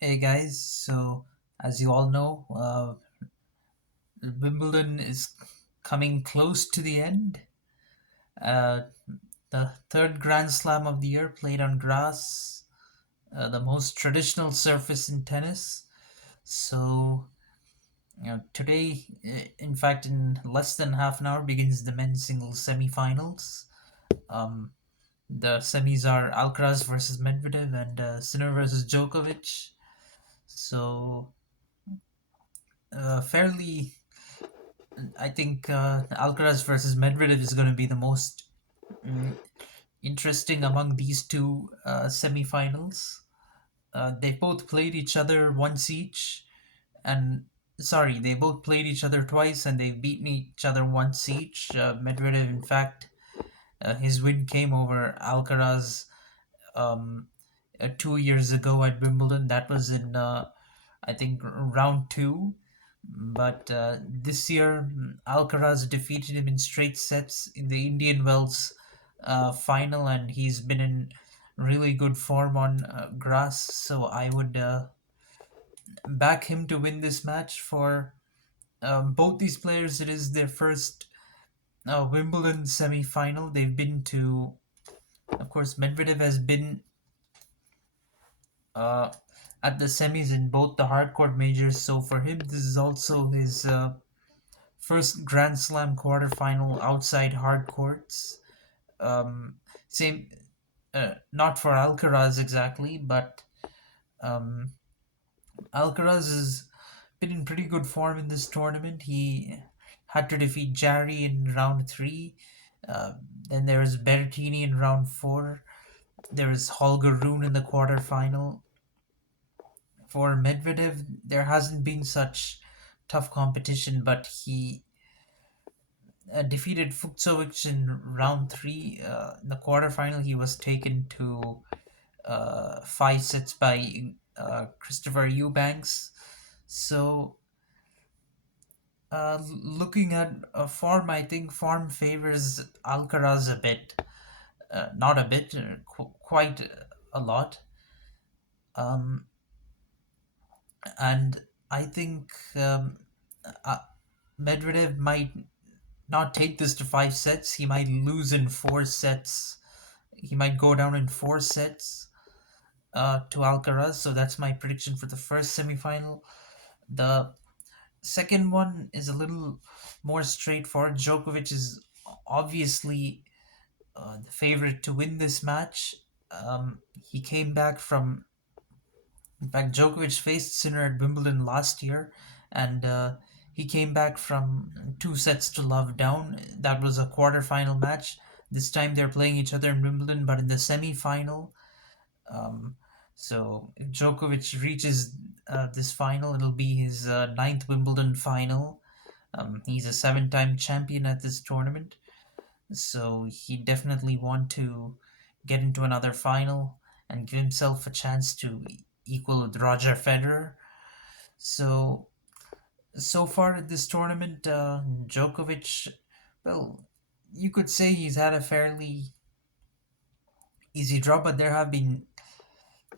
Hey guys, so as you all know, Wimbledon is coming close to the end. Uh, the third Grand Slam of the year played on grass, the most traditional surface in tennis. So, today, in fact, in less than half an hour, begins the men's singles semifinals. Um, the semis are Alcaraz versus Medvedev and Sinner versus Djokovic. So, fairly I think Alcaraz versus Medvedev is going to be the most mm, interesting among these two semifinals. They both played each other once each, and sorry, they both played each other twice, and they've beaten each other once each. Medvedev, in fact, his win came over Alcaraz um, 2 years ago at Wimbledon. That was in I think round two. But this year, Alcaraz defeated him in straight sets in the Indian Wells final, and he's been in really good form on grass. So I would back him to win this match. For both these players, it is their first Wimbledon semi final. They've been to, of course, Medvedev has been uh, at the semis in both the hardcourt majors. So for him, this is also his first Grand Slam quarterfinal outside hard courts. Same, not for Alcaraz exactly, but um, Alcaraz has been in pretty good form in this tournament. He had to defeat Jarry in round three. Then there is Berrettini in round four. There is Holger Rune in the quarterfinal. For Medvedev, there hasn't been such tough competition, but he defeated Fucsovics in round three. In the quarterfinal, he was taken to 5 sets by Christopher Eubanks. So, looking at form, I think form favors Alcaraz a bit. Not a bit, quite a lot. Um, and I think uh, Medvedev might not take this to 5 sets. He might lose in 4 sets. He might go down in 4 sets to Alcaraz. So that's my prediction for the first semifinal. The second one is a little more straightforward. Djokovic is obviously the favorite to win this match. He came back from, in fact, Djokovic faced Sinner at Wimbledon last year, and he came back from 2 sets to love down. That was a quarterfinal match. This time they're playing each other in Wimbledon, but in the semi-final. Um, so if Djokovic reaches this final, it'll be his ninth Wimbledon final. He's a seven-time champion at this tournament, so he definitely want to get into another final and give himself a chance to equal with Roger Federer. So so far at this tournament, Djokovic, well, you could say he's had a fairly easy draw, but there have been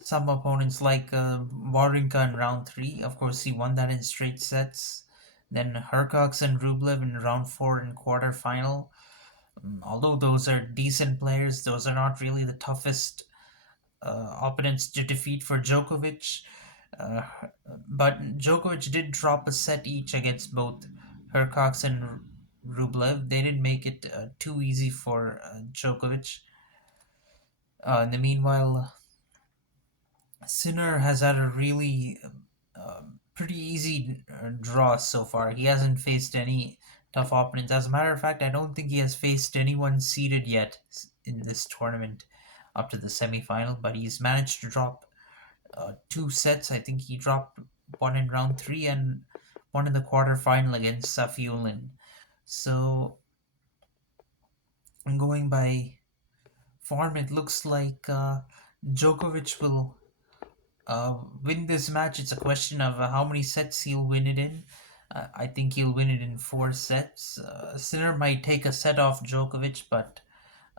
some opponents like Wawrinka in round three. Of course, he won that in straight sets. Then Hercox and Rublev in round four and quarterfinal. Although those are decent players, those are not really the toughest opponents to defeat for Djokovic. Uh, but Djokovic did drop a set each against both Hercox and Rublev. They didn't make it too easy for Djokovic. In the meanwhile, Sinner has had a really pretty easy draw so far. He hasn't faced any tough opponents. As a matter of fact, I don't think he has faced anyone seeded yet in this tournament up to the semifinal, but he's managed to drop 2 sets. I think he dropped one in round three and one in the quarterfinal against Safiullin. So, going by form, it looks like Djokovic will win this match. It's a question of how many sets he'll win it in. I think he'll win it in 4 sets. Sinner might take a set off Djokovic, but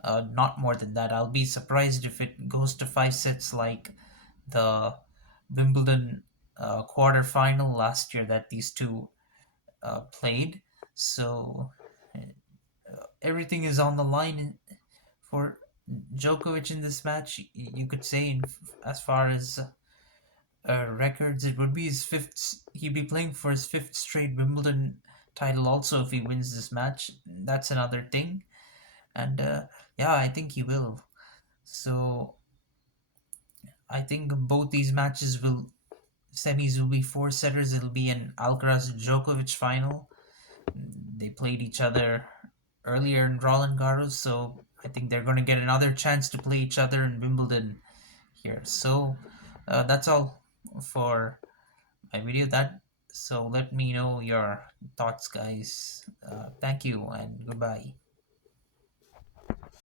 not more than that. I'll be surprised if it goes to 5 sets like the Wimbledon quarterfinal last year that these two played. So everything is on the line for Djokovic in this match. You could say, as far as records, it would be his fifth. He'd be playing for his fifth straight Wimbledon title. Also, if he wins this match, that's another thing. And yeah, I think he will. So I think both these matches will semis will be four setters. It'll be an Alcaraz Djokovic final. They played each other earlier in Roland Garros, so I think they're going to get another chance to play each other in Wimbledon here. So that's all for my video. So let me know your thoughts, guys. Thank you and goodbye.